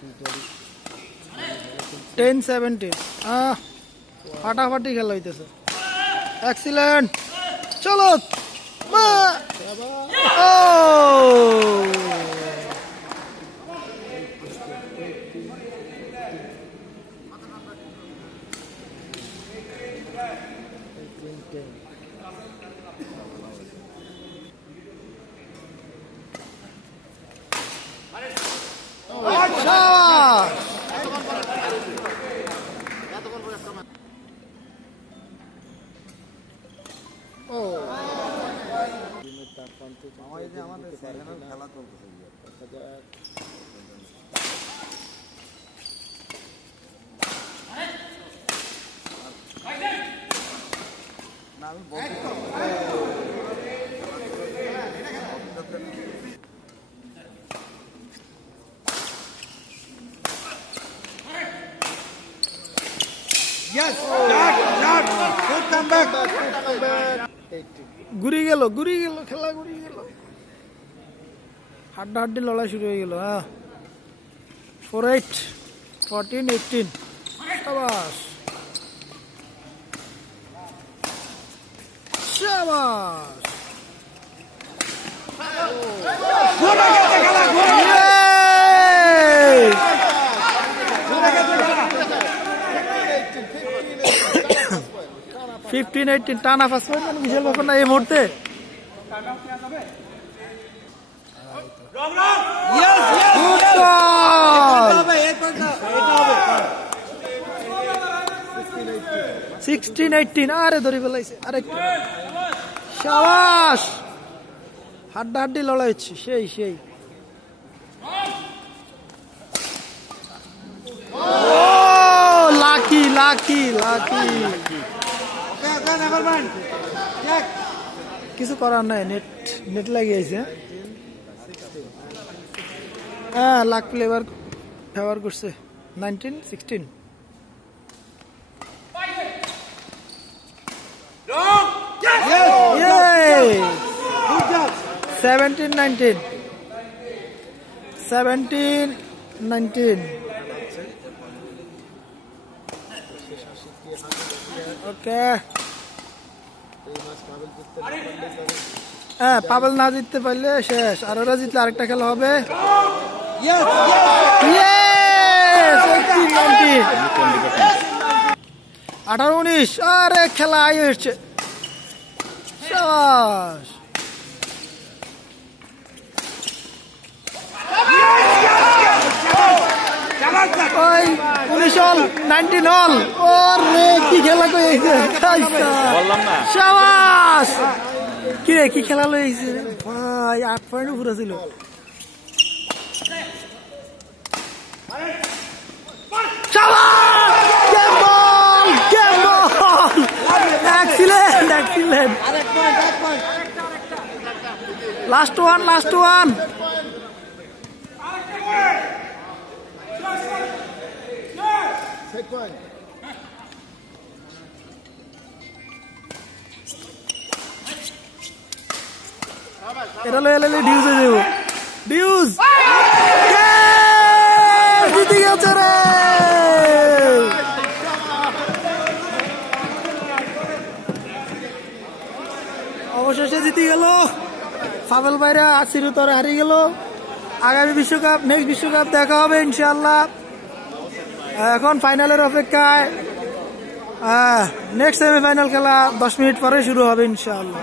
10-17 ফাটাফাটি খেলা হইতেছে এক্সিলেন্ট চলো ঘুরি গেল খেলা ঘুরি গেল হাড্ডাহাড্ডি লড়াই শুরু হয়ে গেল 4-8 14-18 শাবাশ শাবাশ 15-18 টানা ফাস্ট পয়েন্ট বিশাল ব্যাপার না এই মুহূর্তে 16-18 আরে ধরে ফেলাইছে আরে শাবাশ হাড্ডাহাড্ডি লড়াই হচ্ছে সেই লাকি কিছু করার নাই নেট লাগিয়েছে লাক প্লেয়ার ফেভার করছে 19-16 17-19 ওকে পাবেল না জিততে পারলে শেষ আর ওরা জিতলে আরেকটা খেলা হবে 18-19 আরে খেলা আয় হচ্ছে শাবাশ ওই 19 হল ওরে কি খেলা কইছে শাবাশ কি রে কি খেলা লইছে ভাই 8 পয়েন্ট উপরে ছিল শাবাশ গেম বল এক্সিলেন্ট আরেক পয়েন্ট লাস্ট ওয়ান এটা লয়ে ডিউজ হয়ে যাবো ডিউজ জিতে গেছে রে অবশেষে জিতে গেল পাবেল ভাইরা চিরতরে হারিয়ে গেল আগামী নেক্সট বিশ্বকাপ দেখা হবে ইনশাআল্লাহ এখন ফাইনালের অপেক্ষায় নেক্সট সেমিফাইনাল খেলা 10 মিনিট পরে শুরু হবে ইনশাআল্লাহ